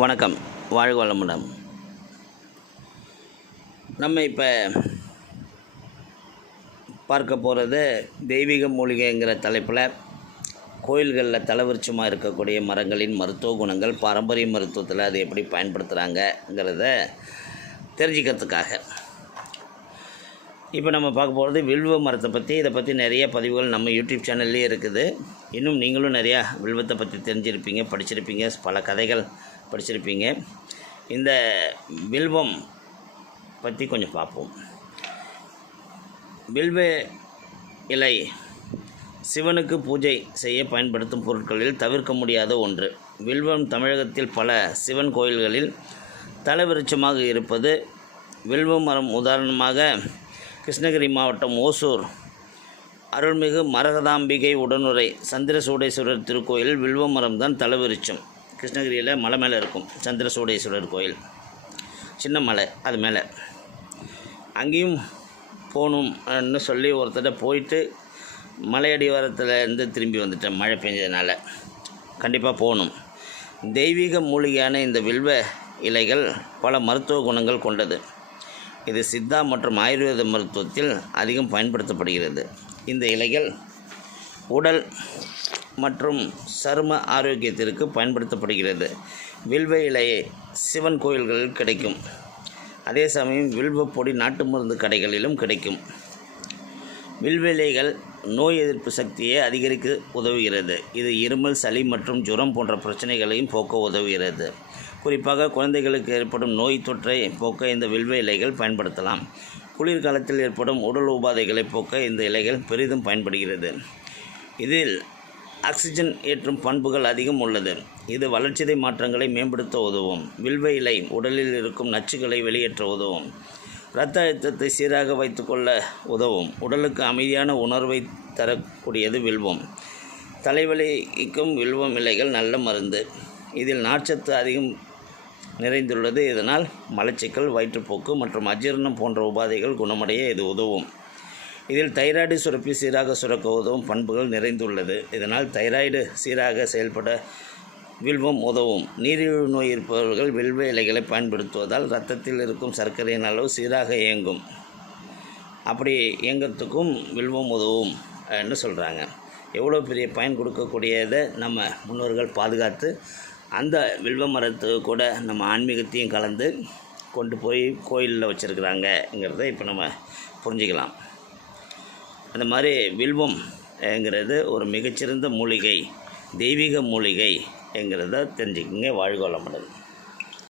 வணக்கம். வாழ்க வளமுடன். நம்ம இப்போ பார்க்க போகிறது தெய்வீக மூலிகைங்கிற தலைப்பில் கோயில்களில் தலைவரிச்சமாக இருக்கக்கூடிய மரங்களின் மருத்துவ குணங்கள் பாரம்பரிய மருத்துவத்தில் அது எப்படி பயன்படுத்துகிறாங்கங்கிறத தெரிஞ்சுக்கிறதுக்காக. இப்போ நம்ம பார்க்க போகிறது வில்வ மரத்தை பற்றி. இதை பற்றி நிறைய பதிவுகள் நம்ம யூடியூப் சேனல்லே இருக்குது. இன்னும் நீங்களும் நிறையா வில்வத்தை பற்றி தெரிஞ்சிருப்பீங்க படிச்சிருப்பீங்க பல கதைகள் படிச்சிருப்பீங்க. இந்த வில்வம் பற்றி கொஞ்சம் பார்ப்போம். வில்வ இலை சிவனுக்கு பூஜை செய்ய பயன்படுத்தும் பொருட்களில் தவிர்க்க முடியாத ஒன்று. வில்வம் தமிழகத்தில் பல சிவன் கோயில்களில் தலவிருட்சமாக இருப்பது. வில்வ மரம் உதாரணமாக கிருஷ்ணகிரி மாவட்டம் ஓசூர். அருள்மிகு மரகதாம்பிகை உடனுரை சந்திரசூடேஸ்வரர் திருக்கோயில் வில்வ மரம் தான் தலவிருச்சம். கிருஷ்ணகிரியில் மலை மேலே இருக்கும் சந்திரசூடேஸ்வரர் கோயில். சின்ன மலை அது மேலே. அங்கேயும் போகணும்னு சொல்லி ஒருத்தட்ட போயிட்டு மலையடிவாரத்தில் இருந்து திரும்பி வந்துட்டேன் மழை பெஞ்சதுனால. கண்டிப்பாக போகணும். தெய்வீக மூலிகையான இந்த வில்வ இலைகள் பல மருத்துவ குணங்கள் கொண்டது. இது சித்தா மற்றும் ஆயுர்வேத மருத்துவத்தில் அதிகம் பயன்படுத்தப்படுகிறது. இந்த இலைகள் உடல் மற்றும் சரும ஆரோக்கியத்திற்கு பயன்படுத்தப்படுகிறது. வில்வ இலை சிவன் கோயில்களில் கிடைக்கும். அதே சமயம் வில்வ பொடி நாட்டு மருந்து கடைகளிலும் கிடைக்கும். வில்வ இலைகள் நோய் எதிர்ப்பு சக்தியை அதிகரிக்க உதவுகிறது. இது இருமல் சளி மற்றும் ஜுரம் போன்ற பிரச்சனைகளையும் போக்க உதவுகிறது. குறிப்பாக குழந்தைகளுக்கு ஏற்படும் நோய் தொற்றை போக்க இந்த வில்வ இலைகள் பயன்படுத்தலாம். குளிர்காலத்தில் ஏற்படும் உடல் உபாதைகளை போக்க இந்த இலைகள் பெரிதும் பயன்படுகிறது. இதில் ஆக்சிஜன் ஏற்றும் பண்புகள் அதிகம் உள்ளது. இது வளர்ச்சிதை மாற்றங்களை மேம்படுத்த உதவும். வில்வ இலை உடலில் இருக்கும் நச்சுக்களை வெளியேற்ற உதவும். இரத்த அழுத்தத்தை சீராக வைத்துக்கொள்ள உதவும். உடலுக்கு அமைதியான உணர்வை தரக்கூடியது வில்வம். தலைவலிக்கும் வில்வம் இலைகள் நல்ல மருந்து. இதில் நார்ச்சத்து அதிகம் நிறைந்துள்ளது. இதனால் மலச்சிக்கல் வயிற்றுப்போக்கு மற்றும் அஜீரணம் போன்ற உபாதைகள் குணமடைய இது உதவும். இதில் தைராய்டு சுரப்பி சீராக சுரக்க உதவும் பண்புகள் நிறைந்துள்ளது. இதனால் தைராய்டு சீராக செயல்பட வில்வம் உதவும். நீரிழிவு நோய் இருப்பவர்கள் வில்வ இலைகளை பயன்படுத்துவதால் இரத்தத்தில் இருக்கும் சர்க்கரையின் அளவு சீராக இயங்கும். அப்படி இயங்கிறதுக்கும் வில்வம் உதவும் என்று சொல்கிறாங்க எவ்வளோ பெரிய பயன் கொடுக்கக்கூடியதை நம்ம முன்னோர்கள் பாதுகாத்து அந்த வில்வ மரத்துக்கு கூட நம்ம ஆன்மீகத்தையும் கலந்து கொண்டு போய் கோயிலில் வச்சுருக்குறாங்கங்கிறத இப்போ நம்ம புரிஞ்சுக்கலாம். அந்த மாதிரி வில்வம் என்கிறது ஒரு மிகச்சிறந்த மூலிகை தெய்வீக மூலிகைங்கிறத தெரிஞ்சுக்கங்க. வாழ்க வளமுடன்.